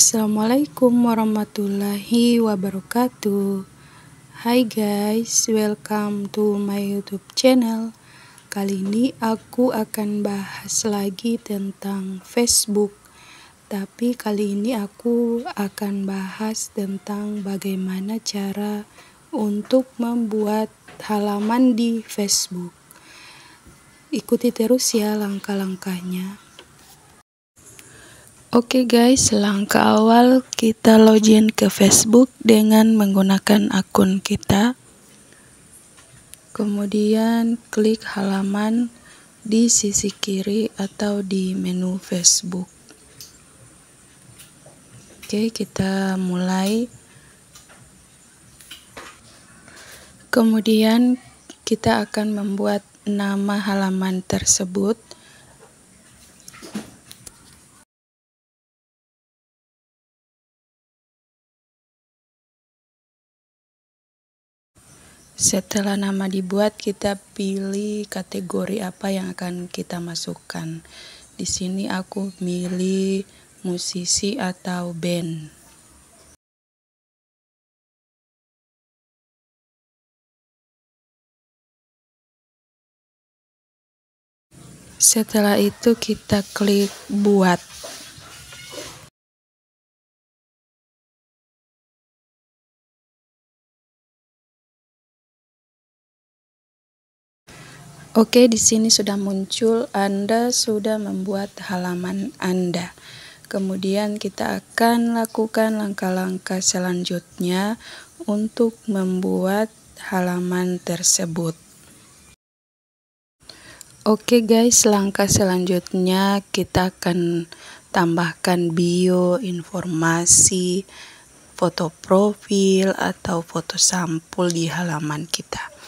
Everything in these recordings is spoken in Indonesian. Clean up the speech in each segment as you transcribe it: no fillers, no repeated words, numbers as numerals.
Assalamualaikum warahmatullahi wabarakatuh. Hai guys, welcome to my YouTube channel. Kali ini aku akan bahas lagi tentang Facebook. Tapi kali ini aku akan bahas tentang bagaimana cara untuk membuat halaman di Facebook. Ikuti terus ya langkah-langkahnya. Oke guys, langkah awal kita login ke Facebook dengan menggunakan akun kita. Kemudian klik halaman di sisi kiri atau di menu Facebook. Oke, kita mulai. Kemudian kita akan membuat nama halaman tersebut. Setelah nama dibuat, kita pilih kategori apa yang akan kita masukkan. Di sini aku milih musisi atau band. Setelah itu kita klik buat. Oke, di sini sudah muncul Anda sudah membuat halaman Anda. Kemudian kita akan lakukan langkah-langkah selanjutnya untuk membuat halaman tersebut. Oke guys, langkah selanjutnya kita akan tambahkan bio, informasi, foto profil atau foto sampul di halaman kita.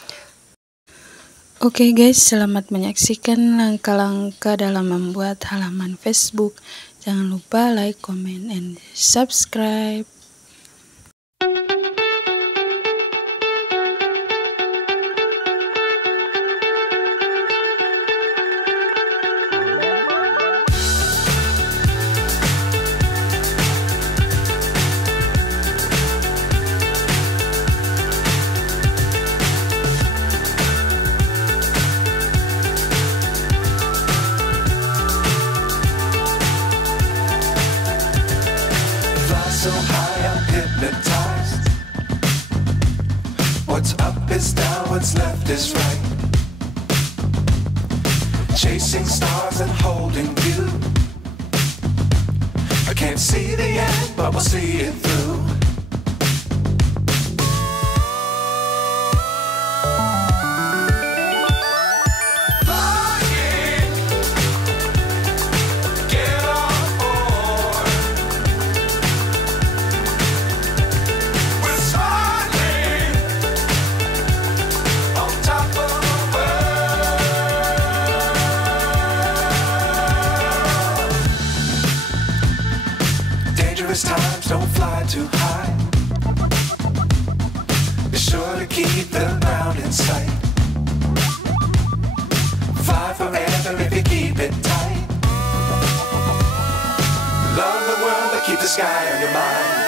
Oke guys, selamat menyaksikan langkah-langkah dalam membuat halaman Facebook. Jangan lupa like, comment, and subscribe. So high I'm hypnotized. What's up is down, what's left is right. Chasing stars and holding you. I can't see the end, but we'll see it through. Times don't fly too high. Be sure to keep the ground in sight. Fly forever if you keep it tight. Love the world but keep the sky on your mind.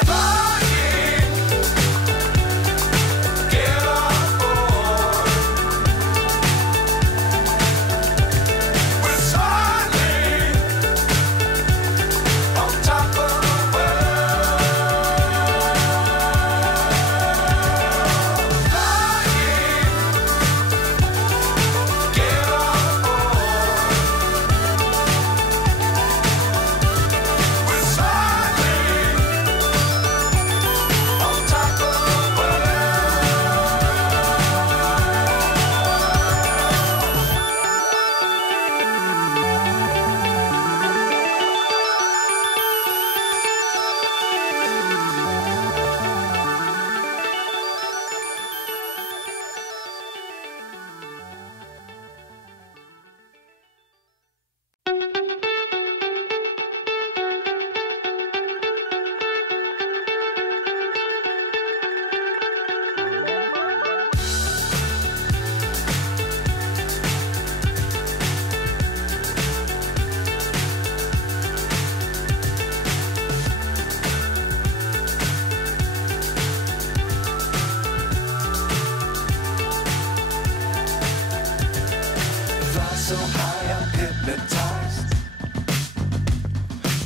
hypnotized.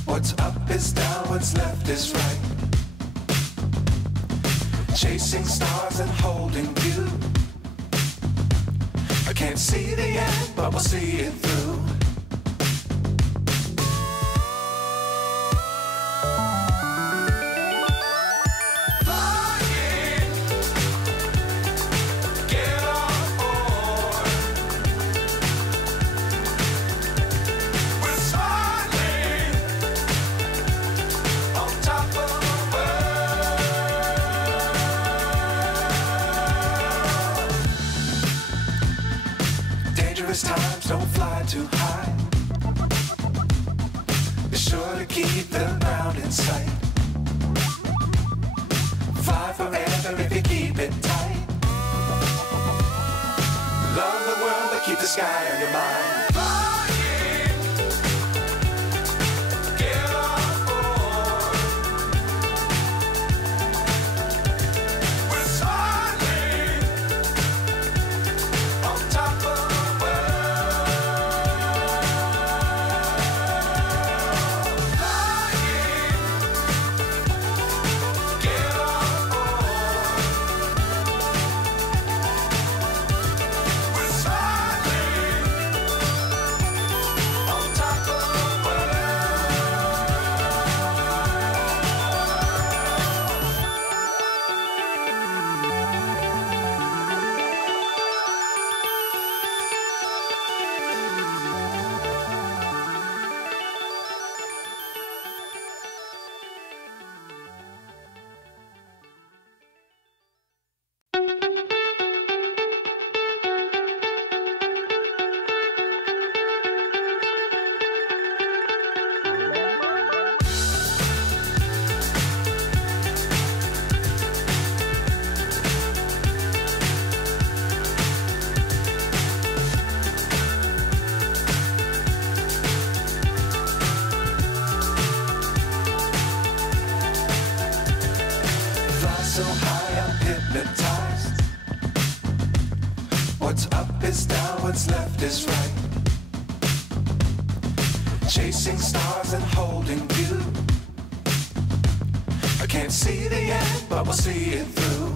What's up is down, what's left is right. Chasing stars and holding you. I can't see the end, but we'll see it through. Times don't fly too high. Be sure to keep the ground in sight. Fly forever if you keep it tight. Love the world but keep the sky on your mind. So high I'm hypnotized. What's up is down, what's left is right. Chasing stars and holding you. I can't see the end, but we'll see it through.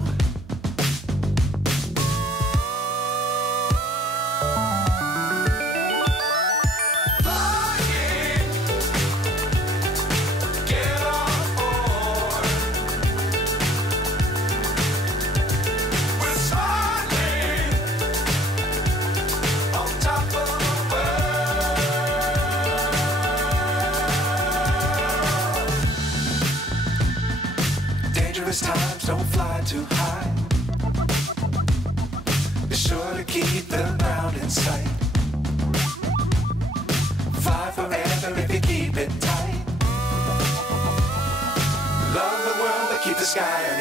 Times don't fly too high. Be sure to keep the ground in sight. Fly forever if you keep it tight. Love the world but keep the sky